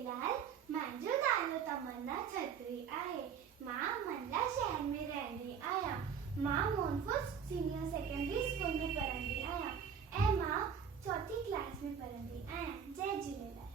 झूलेलाल। मुंहिंजो नालो तमन्ना छत्री आहे। मां मंडला शहर में रहंदी आहियां। मां मोनफोर्ड सीनियर सेकेंडरी स्कूल में पढ़ंदी आहियां ऐं मां चौथी क्लास में पढ़ंदी आहियां। जय झूलेलाल।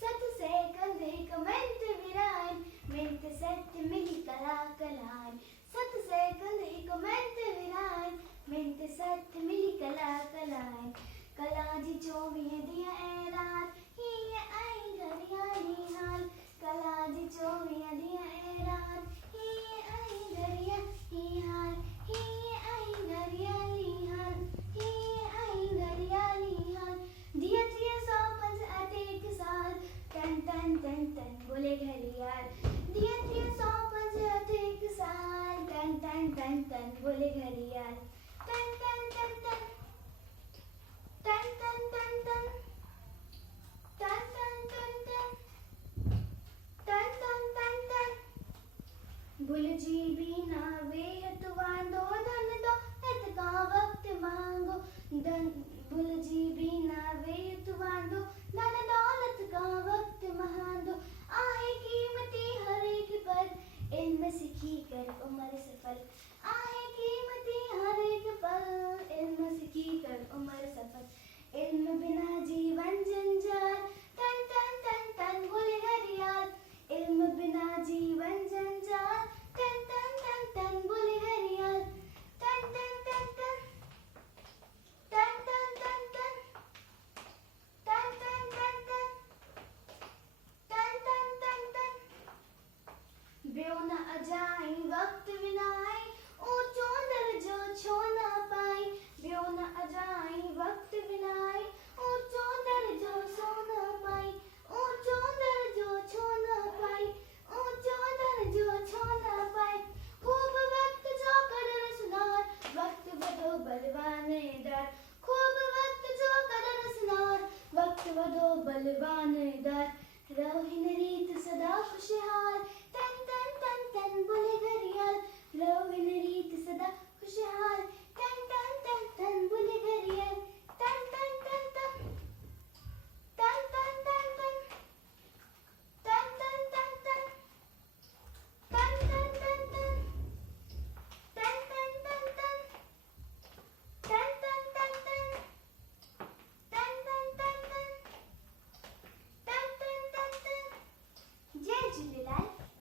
सत से कंधे कमेंट विराइन, मिंट सत मिली कला कलाइन। सत से कंधे कमेंट विराइन, मिंट सत मिली कला कलाइन। कला जी 24 ॾींहं ऐं राति हीअं आई घड़ियाली हाल। कला जी 24 ॾींहं ऐं राति हीअं आई घड़ियाली हाल। हीअं आई घड़ियाली हाल। हीअं आई घड़ियाली हाल। दिया 365 साल टन टन टन टन बोले घड़ियाल। दिया 365 साल टन टन टन टन बोले घड़ियाल। टन टन टन टन टन टन टन टन टन टन टन टन टन टन टन भुलजी भी ना वेहत वांदो धन दौलत का वक्त मांगो। भुलजी भी ना वेहत वांदो धन दौलत का वक्त मांगो। आहे कीमती हर एक पल इल्म सीखी कर उम्र सफल। आहे कीमती हर एक पल इल्म सीखी कर उम्र सफल। इल्म बिना जीवन जंजाल टन टन टन टन बोले घड़ियाल। इल्म बिना जीवन जंजाल टन टन टन टन बोले घड़ियाल। टन टन टन टन टन टन टन टन टन टन टन टन टन टन टन ब्यो न अजाई वक्त विनाई ऊंचो दर्जो छो न पाई। ब्यो न अजाई वक्त विनाई ऊंचो दर्जो छो न पाई। ऊंचो दर्जो छो न पाई। ऊंचो दर्जो छो न पाई। खूब वक्त जो कदर सुनार वक्त वधो बलवाने दर। खूब वक्त जो कदर सुनार वक्त वधो बलवाने दर। रहो हिन रीत सदा खुशहाल टन टन टन टन बोले घड़ियाल। रहो हिन